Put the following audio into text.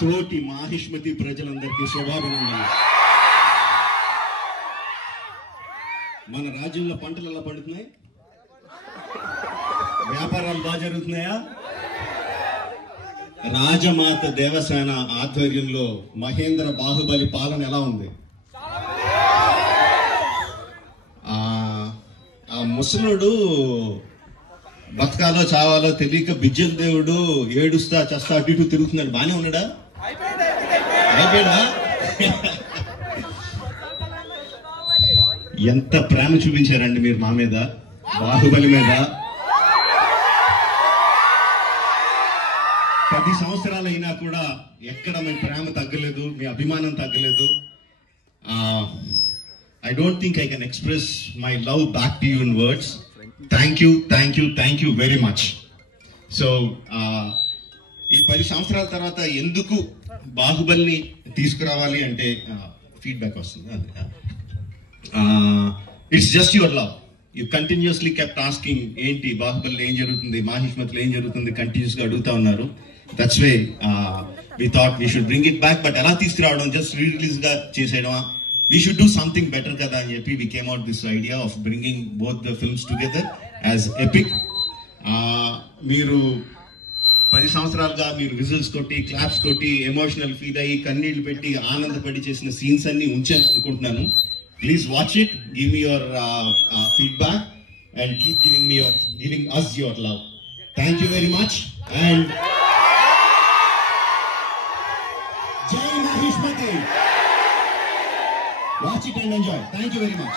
తోటి మాహిష్మతి ప్రజలందరికీ శుభాభినందనలు. మన రాజ్యంలో పంటలు ఎలా పండుతున్నాయి? వ్యాపారాలు బాగా జరుగుతున్నాయా? రాజమాత దేవసేన ఆధ్వర్యంలో మహేంద్ర బాహుబలి పాలన ఎలా ఉంది? ఆ ముసలుడు బతకాలో చావాలో తెలియక బిజ్జల దేవుడు ఏడుస్తా చస్తా అటు ఇటు తిరుగుతున్నాడు. బానే ఉన్నాడా? అయిపోయాడా? ఎంత ప్రేమ చూపించారండి మీరు మా మీద, బాహుబలి మీద. 10 సంవత్సరాలు అయినా కూడా ఎక్కడ మీ ప్రేమ తగ్గలేదు, మీ అభిమానం తగ్గలేదు. I don't think I can express my love back to you in words. Thank you very much. So, ఈ 10 సంవత్సరాల తర్వాత ఎందుకు బాహుబలిని తీసుకురావాలి అంటే ఫీడ్బ్యాక్ వస్తుంది. It's just your love. You continuously kept asking ఏంటి బాహుబలిలో ఏం జరుగుతుంది, మాహిష్మతిలో ఏం జరుగుతుంది, కంటిన్యూస్ గా అడుగుతా ఉన్నారు. That's way we thought we should bring it back. But ఎలా తీసుకురావడం, జస్ట్ రిలీజ్ గా చేసేయడమా? We should do something better kada ani cheppi we came out this idea of bringing both the films together as epic. Meeru 10 సంవత్సరాలుగా మీరు whistles కొట్టి, claps కొట్టి, emotional feel అయ్యి, కన్నీళ్లు పెట్టి, ఆనందపడి చేసిన సీన్స్ అన్ని ఉంచాను అనుకుంటున్నాను. Please watch it, give me your feedback and keep giving us your love. Thank you very much and Jai Mahishmati. Watch it and enjoy. Thank you very much.